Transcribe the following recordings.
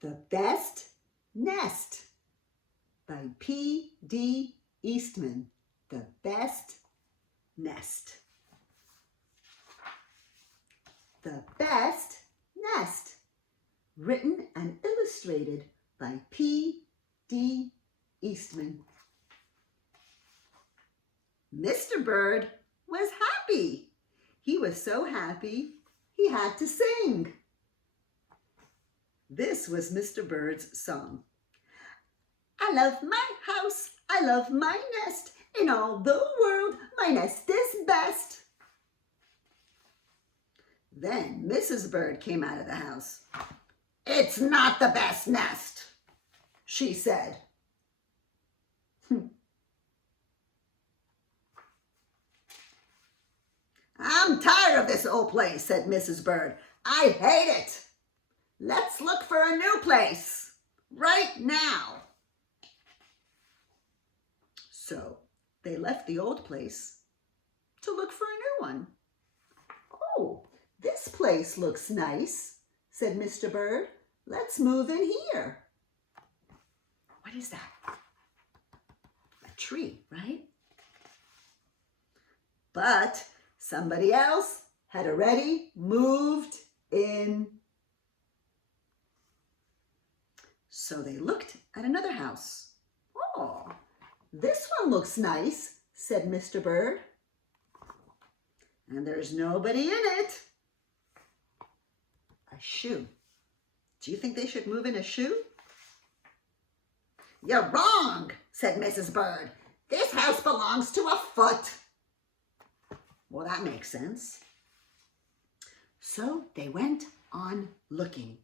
The Best Nest by P.D. Eastman. The Best Nest. The Best Nest. Written and illustrated by P.D. Eastman. Mr. Bird was happy. He was so happy he had to sing. This was Mr. Bird's song. I love my house, I love my nest. In all the world, my nest is best. Then Mrs. Bird came out of the house. It's not the best nest, she said. I'm tired of this old place, said Mrs. Bird. I hate it. Let's look for a new place right now. So they left the old place to look for a new one. Oh, this place looks nice, said Mr. Bird. Let's move in here. What is that? A tree, right? But somebody else had already moved in. So they looked at another house. Oh, this one looks nice, said Mr. Bird. And there's nobody in it. A shoe. Do you think they should move in a shoe? You're wrong, said Mrs. Bird. This house belongs to a foot. Well, that makes sense. So they went on looking.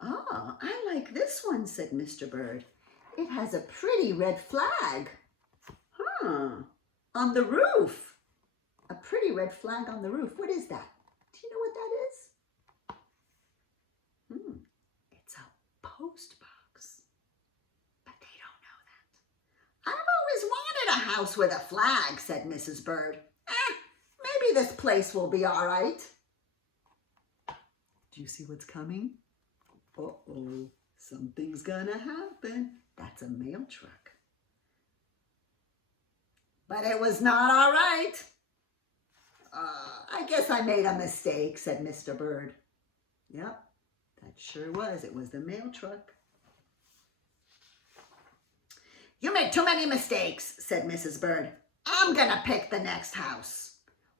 Ah, I like this one, said Mr. Bird. It has a pretty red flag. On the roof. A pretty red flag on the roof. What is that? Do you know what that is? It's a post box. But they don't know that. I've always wanted a house with a flag, said Mrs. Bird. Maybe this place will be all right. Do you see what's coming? Uh-oh, something's gonna happen. That's a mail truck. But it was not all right. I guess I made a mistake, said Mr. Bird. Yep, that sure was. It was the mail truck. You make too many mistakes, said Mrs. Bird. I'm gonna pick the next house.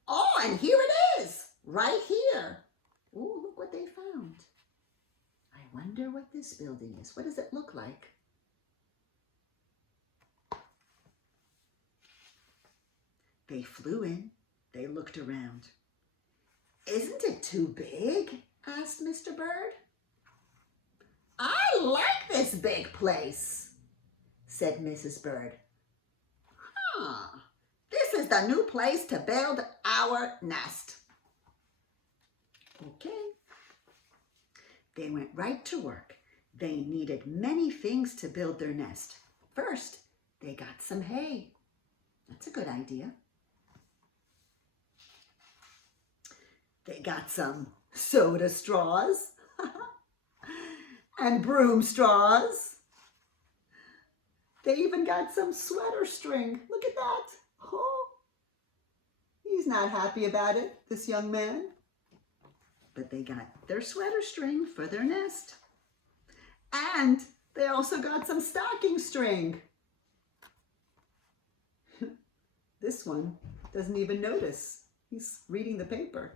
Oh, and here it is, right here. Oh, look what they found. I wonder what this building is. What does it look like? They flew in. They looked around. Isn't it too big? Asked Mr. Bird. I like this big place, said Mrs. Bird. This is the new place to build our nest. Okay. They went right to work. They needed many things to build their nest. First, they got some hay. That's a good idea. They got some soda straws and broom straws. They even got some sweater string. Look at that. Oh, he's not happy about it, this young man. But they got their sweater string for their nest. And they also got some stocking string. This one doesn't even notice. He's reading the paper.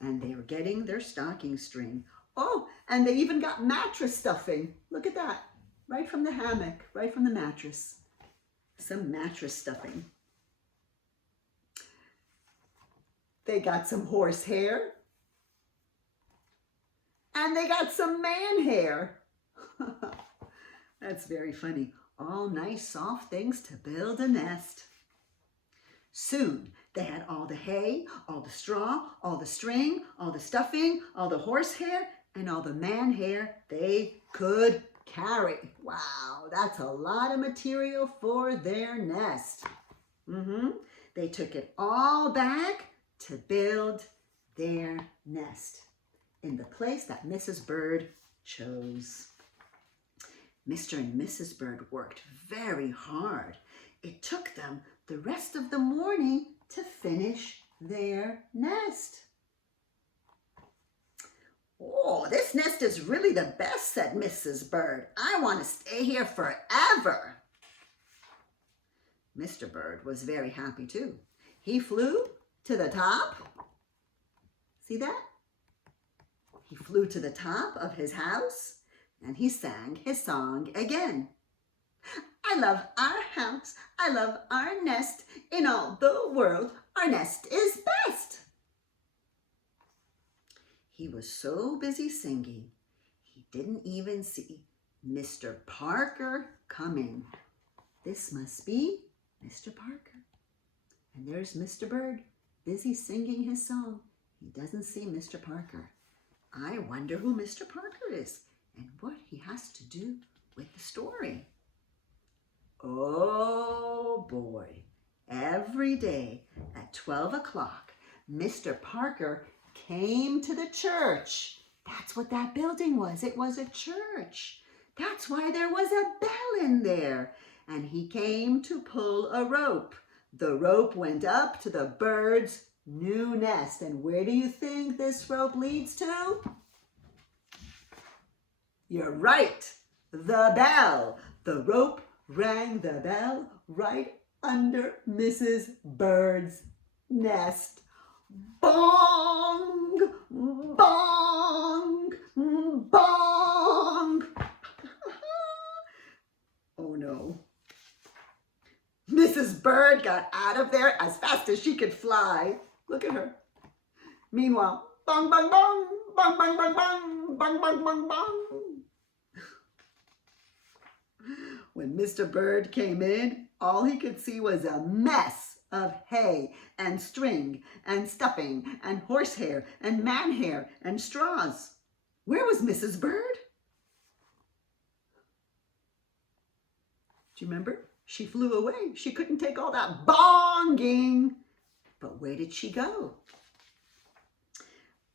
And they were getting their stocking string. Oh, and they even got mattress stuffing. Look at that. Right from the hammock, right from the mattress. Some mattress stuffing. They got some horse hair. And they got some man hair. That's very funny. All nice, soft things to build a nest. Soon, they had all the hay, all the straw, all the string, all the stuffing, all the horse hair, and all the man hair they could carry. Wow, that's a lot of material for their nest. They took it all back to build their nest in the place that Mrs. Bird chose. Mr. and Mrs. Bird worked very hard. It took them the rest of the morning to finish their nest. "Oh, this nest is really the best," said Mrs. Bird. "I want to stay here forever." Mr. Bird was very happy too. He flew to the top. See that? He flew to the top of his house and he sang his song again. "I love our house, I love our nest, in all the world our nest is best." He was so busy singing, he didn't even see Mr. Parker coming. This must be Mr. Parker. And there's Mr. Bird, busy singing his song. He doesn't see Mr. Parker. I wonder who Mr. Parker is and what he has to do with the story. Oh boy, every day at 12 o'clock, Mr. Parker came to the church. That's what that building was. It was a church. That's why there was a bell in there. And he came to pull a rope. The rope went up to the bird's new nest. And where do you think this rope leads to? You're right, the bell. The rope rang the bell right under Mrs. Bird's nest. Bong, bong, bong. Oh no. Mrs. Bird got out of there as fast as she could fly. Look at her. Meanwhile, bong, bong, bong, bong, bong, bong, bong, bong, bong, bong, bong. When Mr. Bird came in, all he could see was a mess of hay and string and stuffing and horsehair and man hair and straws. Where was Mrs. Bird? Do you remember? She flew away. She couldn't take all that bonging. But where did she go?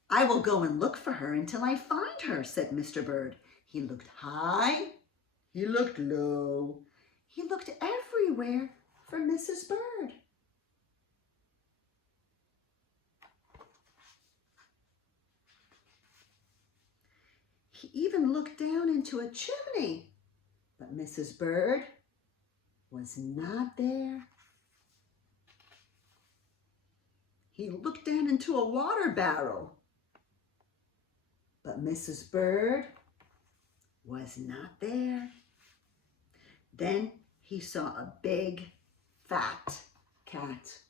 "I will go and look for her until I find her," said Mr. Bird. He looked high. He looked low. He looked everywhere for Mrs. Bird. He even looked down into a chimney, but Mrs. Bird was not there. He looked down into a water barrel, but Mrs. Bird was not there. Then he saw a big, fat cat.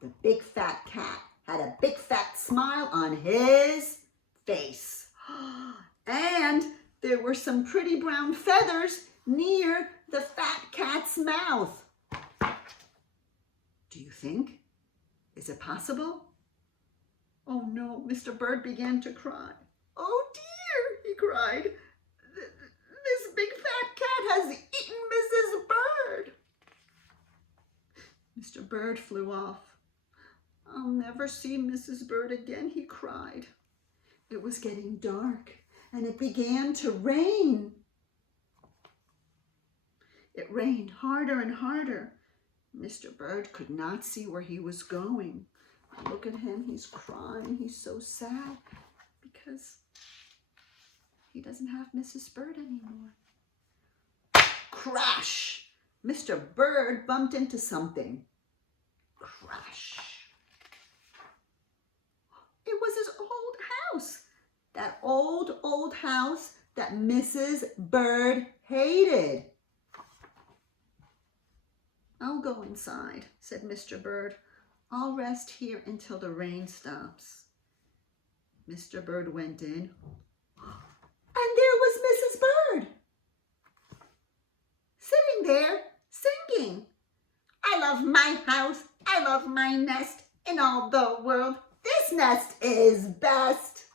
The big, fat cat had a big, fat smile on his face. And there were some pretty brown feathers near the fat cat's mouth. Do you think? Is it possible? Oh no, Mr. Bird began to cry. "Oh dear," he cried. "This big fat cat has eaten Mrs. Bird." Mr. Bird flew off. "I'll never see Mrs. Bird again," he cried. It was getting dark and it began to rain. It rained harder and harder. Mr. Bird could not see where he was going. Look at him, he's crying. He's so sad because he doesn't have Mrs. Bird anymore. Crash! Mr. Bird bumped into something. Crash! It was his old house. That old house that Mrs. Bird hated. "I'll go inside," said Mr. Bird. "I'll rest here until the rain stops." Mr. Bird went in, and there was Mrs. Bird, sitting there singing, "I love my house, I love my nest, in all the world, this nest is best."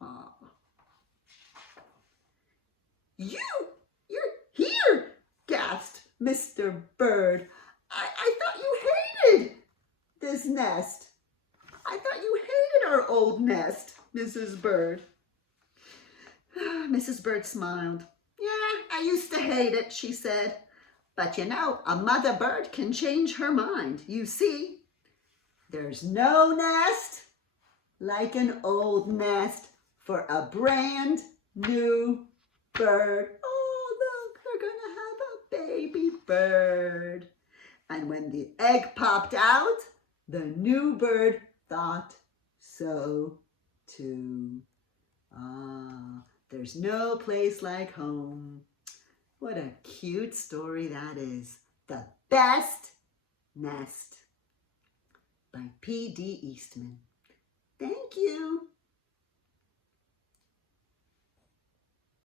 Oh. You're here, gasped Mr. Bird. I thought you hated this nest. I thought you hated our old nest, Mrs. Bird. Mrs. Bird smiled. Yeah, I used to hate it, she said. But you know, a mother bird can change her mind. You see, there's no nest like an old nest for a brand new bird. Oh, look, they're gonna have a baby bird. And when the egg popped out, the new bird thought so too. Ah, there's no place like home. What a cute story that is. The Best Nest by P.D. Eastman. Thank you.